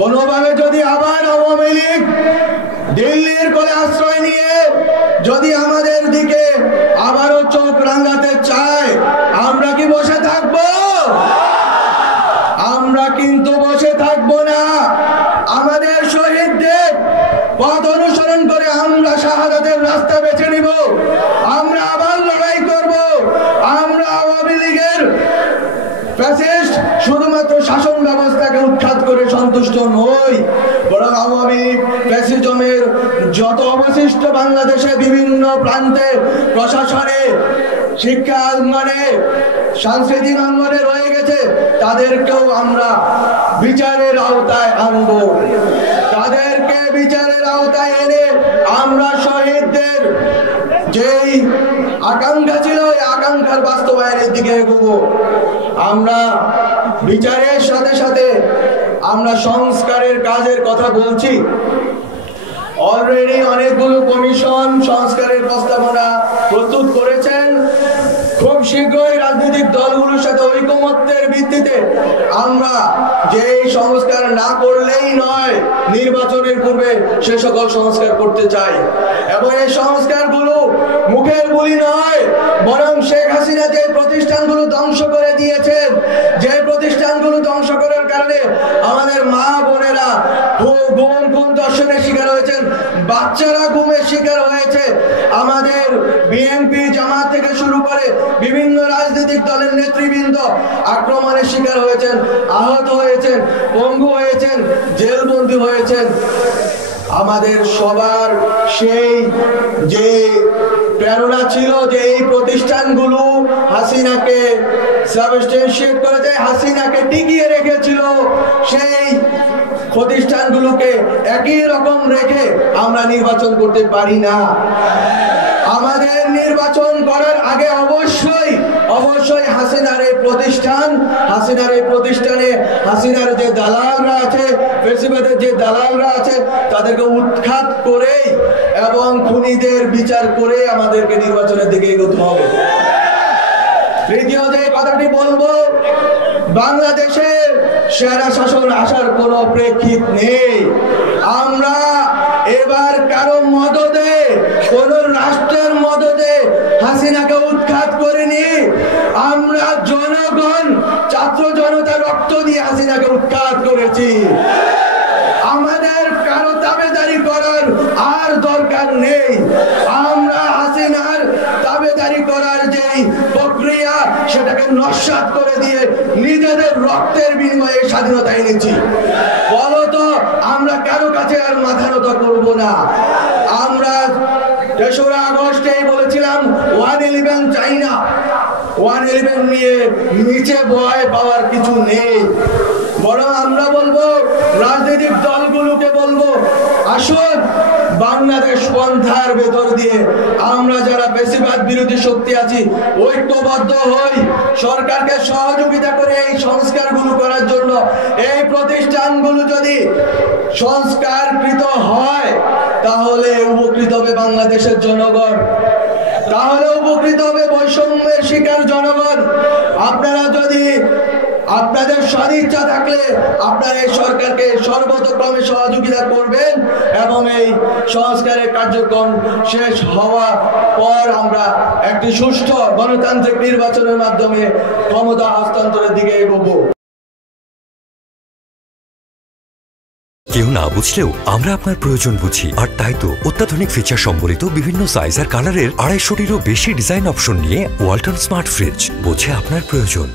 কোনোভাবে যদি আবার আওয়ামী লীগ দিল্লির কোলে আশ্রয় নিয়ে যদি আমাদের দিকে আবারও চোখ রাঙাতে চায়, আমরা কি বসে থাকবো? আমরা কিন্তু বসে থাকবো না। আমাদের শহীদদের পথ অনুসরণ করে আমরা শাহাদাতের রাস্তা বেছে নিব। আমরা আবার লড়াই করব। আমরা আওয়ামী লীগের ফ্যাসিস্ট শুধুমাত্র শাসন ব্যবস্থাকে উৎখাত করে সন্তুষ্ট নই, বরং আওয়ামী ফ্যাসিজমের যত অবশিষ্ট বাংলাদেশে বিভিন্ন প্রান্তে প্রশাসনে, শিক্ষা অঙ্গনে, সাংস্কৃতিক অঙ্গনে রয়ে গেছে, তাদেরকেও আমরা বিচারের আওতায় আনব। তাদেরকে বিচারের আওতায় এনে আমরা শহীদদের যেই আকাঙ্ক্ষা ছিল, এই আকাঙ্ক্ষার বাস্তবায়নের দিকে এগোবো। আমরা বিচারের সাথে সাথে আমরা সংস্কারের কাজের কথা বলছি। অলরেডি অনেকগুলো কমিশন সংস্কারের প্রস্তাবনা প্রস্তুত করেছেন। খুব শীঘ্রই রাজনৈতিক দলগুলোর সাথে ঐকমত্যের ভিত্তিতে আমরা যে সংস্কার না করলেই নয়, নির্বাচনের পূর্বে সে সকল সংস্কার করতে চাই। এবং এই সংস্কারগুলো মুখের বুলি নয়, বরং শেখ হাসিনা যে প্রতিষ্ঠানগুলো ধ্বংস করে দিয়েছেন, যে প্রতিষ্ঠানগুলো ধ্বংস করার কারণে আমাদের মা বোনেরা গুম খুন দর্শনের শিকার হয়েছেন, বাচ্চারা গুমের শিকার হয়েছে, আমাদের বিএনপি জামাত থেকে শুরু করে বিভিন্ন রাজনৈতিক দলের নেতৃবৃন্দ আক্রমণের শিকার হয়েছেন, আহত হয়েছেন, পঙ্গু হয়েছেন, জেলবন্দী হয়েছেন। আমাদের সবার সেই যে প্রেরণা ছিল যে এই প্রতিষ্ঠানগুলো হাসিনাকে সাবস্টেনশিয়েট করেছে, হাসিনাকে টিকিয়ে রেখেছিল, সেই প্রতিষ্ঠানগুলোকে একই রকম রেখে আমরা নির্বাচন করতে পারি না। আমাদের নির্বাচন করার আগে অবশ্যই হাসিনার এই প্রতিষ্ঠানে হাসিনার যে দালালরা আছে, ফ্যাসিবাদের যে দালালরা আছে, তাদেরকে উৎখাত করে এবং খুনিদের বিচার করে আমাদেরকে নির্বাচনের দিকে এগোতে হবে। তৃতীয় যে কথাটি বলবো, বাংলাদেশে সেরা শাসন আসার কোনো প্রেক্ষিত নেই। আমরা এবার কারো মদদে, কোন রাষ্ট্রের মদদে হাসিনাকে উৎখাত করিনি। আমরা জনগণ, ছাত্র জনতা রক্ত দিয়ে হাসিনাকে উৎখাত করেছি। আমাদের কারো তাবেদারি করার আর দরকার নেই। আমরা হাসিনার তাবেদারি করার যেই প্রক্রিয়া, সেটাকে নস্যাৎ করে দিয়ে নিজেদের রক্তের বিনিময়ে স্বাধীনতা এনেছি। বলতো আমরা কারো কাছে আর মাথা নত করবো না। আমরা ৩রা আগস্টেই বলেছিলাম 111 চাই না। 111 নিয়ে নিচে ভয় পাওয়ার কিছু নেই, বরং আমরা বলবো, রাজনৈতিক দলগুলোকে বলবো, আসুন বাংলাদেশ পন্থার ভেতর দিয়ে আমরা যারা বেশিরভাগ বিরোধী শক্তি আছি ঐক্যবদ্ধ হই, সরকারকে সহযোগিতা করে এই সংস্কারগুলো করার জন্য। এই প্রতিষ্ঠানগুলো যদি সংস্কারকৃত হয়, তাহলে উপকৃত হবে বাংলাদেশের জনগণ, তাহলে উপকৃত হবে বৈষম্যের শিকার জনগণ। আপনারা যদি আপনাদের সদিচ্ছা থাকলে আপনারা এই সরকারকে সর্বতোক্রমে সহযোগিতা করবেন এবং এই সংস্কারের কার্যক্রম শেষ হওয়ার পর আমরা একটি সুষ্ঠু গণতান্ত্রিক নির্বাচনের মাধ্যমে ক্ষমতা হস্তান্তরের দিকে এগোবো। কেউ না বুঝলেও আমরা আপনার প্রয়োজন বুঝি, আর তাই তো অত্যাধুনিক ফিচার সম্বলিত বিভিন্ন সাইজ আর কালারের 250টিরও বেশি ডিজাইন অপশন নিয়ে ওয়ালটন স্মার্ট ফ্রিজ বোঝে আপনার প্রয়োজন।